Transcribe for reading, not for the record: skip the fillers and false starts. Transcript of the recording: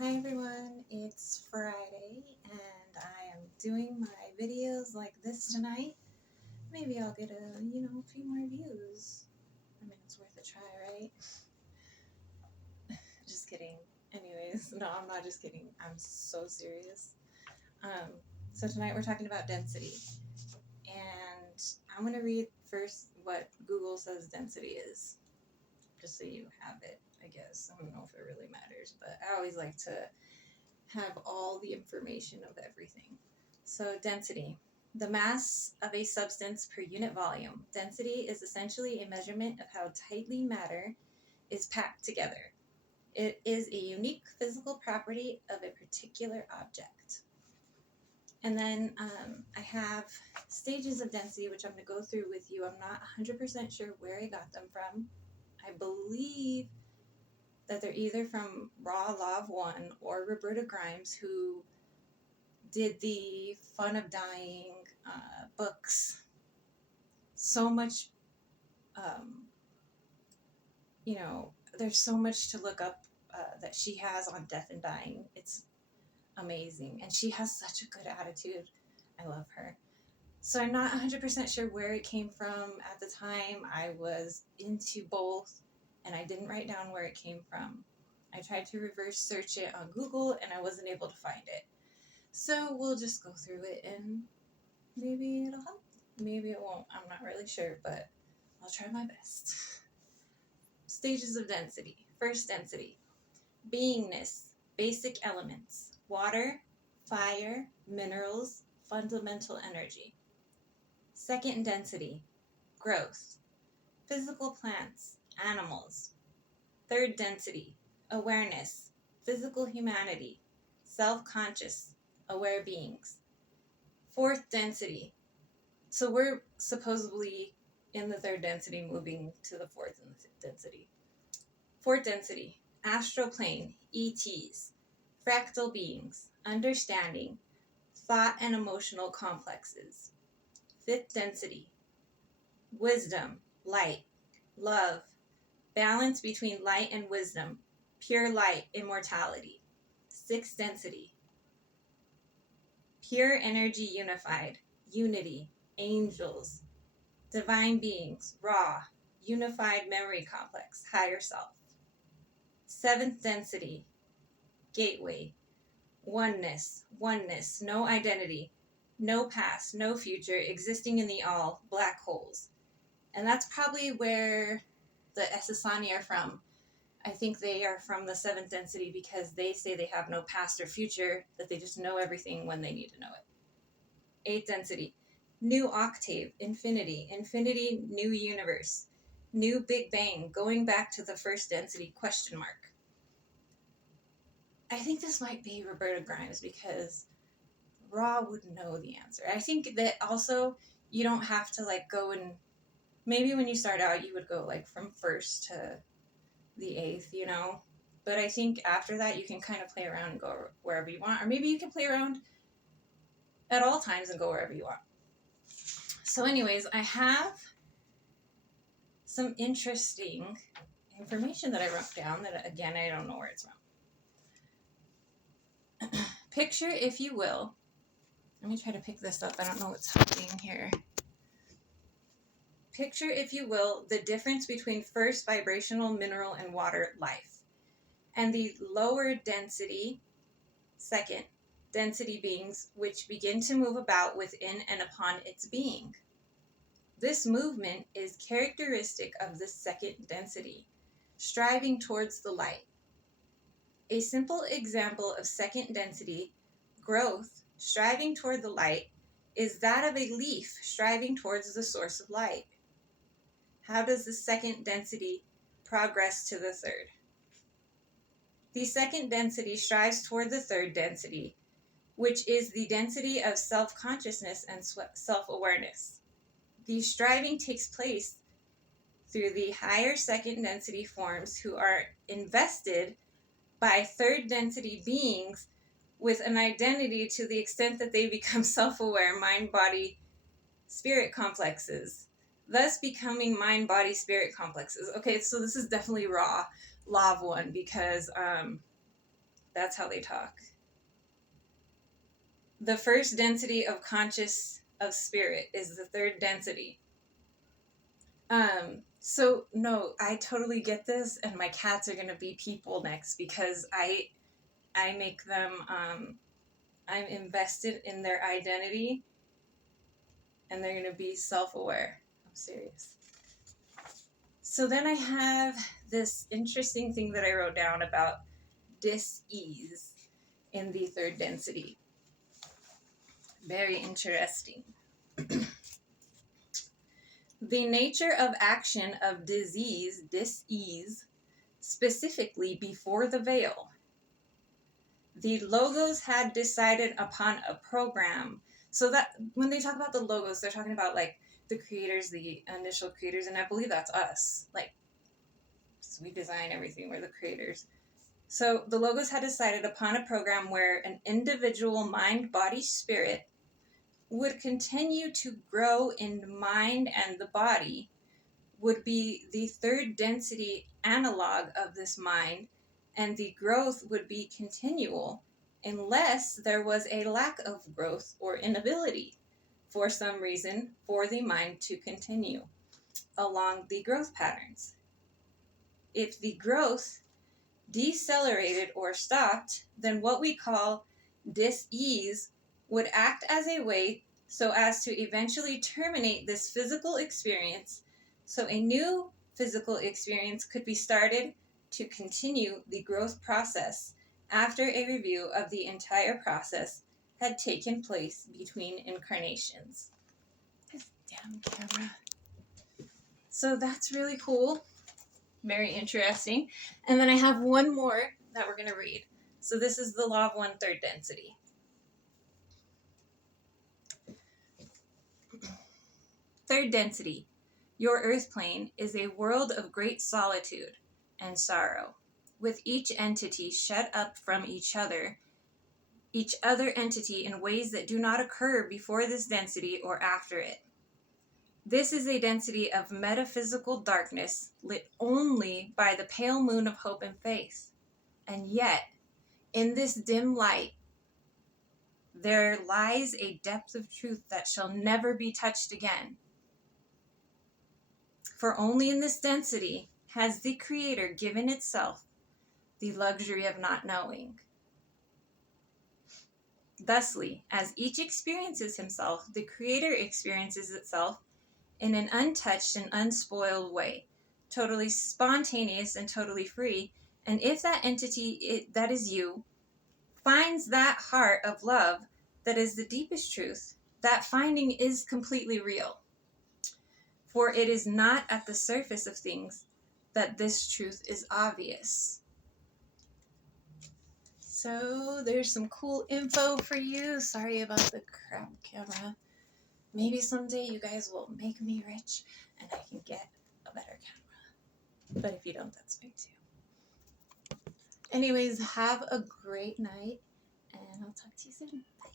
Hi everyone, it's Friday and I am doing my videos like this tonight. Maybe I'll get a few more views. I mean, it's worth a try, right? Just kidding. Anyways, no, I'm not just kidding. I'm so serious. Um, so tonight we're talking about density. And I'm going to read first what Google says density is, just so you have it, I guess. I don't know if it really matters, but I always like to have all the information of everything. So, density. The mass of a substance per unit volume. Density is essentially a measurement of how tightly matter is packed together. It is a unique physical property of a particular object. And then I have stages of density, which I'm going to go through with you. I'm not 100% sure where I got them from. I believe that they're either from Raw Law of One or Roberta Grimes, who did the Fun of Dying books. So much, um, there's so much to look up that she has on death and dying. It's amazing. And she has such a good attitude. I love her. So I'm not 100% sure where it came from at the time. I was into both and I didn't write down where it came from. I tried to reverse search it on Google and I wasn't able to find it. So we'll just go through it and maybe it'll help. Maybe it won't. I'm not really sure, but I'll try my best. Stages of density. First density. Beingness. Basic elements. Water, fire, minerals, fundamental energy. Second density. Growth. Physical plants, animals. Third density. Awareness. Physical humanity. Self-conscious, aware beings. Fourth density. So we're supposedly in the third density, moving to the fourth and the fifth density. Fourth density, astral plane, ETs, fractal beings, understanding, thought and emotional complexes. Fifth density, wisdom, light, love, balance between light and wisdom, pure light, immortality. Sixth density, pure energy unified, unity, angels, divine beings, raw, unified memory complex, higher self. Seventh density, gateway, oneness, no identity, no past, no future, existing in the all, black holes. And that's probably where the Essassani are from. I think they are from the seventh density because they say they have no past or future, that they just know everything when they need to know it. Eighth density, new octave, infinity, new universe, new Big Bang, going back to the first density, question mark. I think this might be Roberta Grimes because Raw would know the answer. I think that also you don't have to go and maybe when you start out you would go from first to the eighth. But I think after that you can kind of play around and go wherever you want, or maybe you can play around at all times and go wherever you want. So anyways, I have some interesting information that I wrote down that, again, I don't know where it's from. Picture, if you will, let me try to pick this up. I don't know what's happening here. Picture, if you will, the difference between first vibrational mineral and water life and the lower density, second density beings which begin to move about within and upon its being. This movement is characteristic of the second density, striving towards the light. A simple example of second density growth, striving toward the light, is that of a leaf striving towards the source of light. How does the second density progress to the third? The second density strives toward the third density, which is the density of self-consciousness and self-awareness. The striving takes place through the higher second density forms who are invested by third density beings with an identity to the extent that they become self-aware mind, body, spirit complexes, thus becoming mind, body, spirit complexes. Okay, so this is definitely Raw Law of One because That's how they talk. The first density of conscious of spirit is the third density. So no, I totally get this, and my cats are gonna be people next because I make them I'm invested in their identity, and they're gonna be self-aware. I'm serious. So then I have this interesting thing that I wrote down about dis-ease in the third density. Very interesting. The nature of action of disease, dis-ease, specifically before the veil. The logos had decided upon a program. So that when they talk about the logos, they're talking about like the creators, the initial creators, and I believe that's us. Like, so we design everything, we're the creators. So the logos had decided upon a program where an individual mind, body, spirit would continue to grow in mind, and the body would be the third density analog of this mind, and the growth would be continual unless there was a lack of growth or inability for some reason for the mind to continue along the growth patterns. If the growth decelerated or stopped, then what we call dis-ease would act as a way so as to eventually terminate this physical experience, so a new physical experience could be started to continue the growth process after a review of the entire process had taken place between incarnations. This damn camera. So that's really cool. Very interesting. And then I have one more that we're going to read. So this is the law of 1/3 density. Third density. Your earth plane is a world of great solitude and sorrow, with each entity shut up from each other entity in ways that do not occur before this density or after it. This is a density of metaphysical darkness lit only by the pale moon of hope and faith. And yet, in this dim light, there lies a depth of truth that shall never be touched again. For only in this density has the Creator given itself the luxury of not knowing. Thusly, as each experiences himself, the Creator experiences itself in an untouched and unspoiled way, totally spontaneous and totally free. And if that entity, that is you, finds that heart of love that is the deepest truth, that finding is completely real. For it is not at the surface of things that this truth is obvious. So there's some cool info for you. Sorry about the crap camera. Maybe someday you guys will make me rich and I can get a better camera. But if you don't, that's fine too. Anyways, have a great night and I'll talk to you soon. Bye.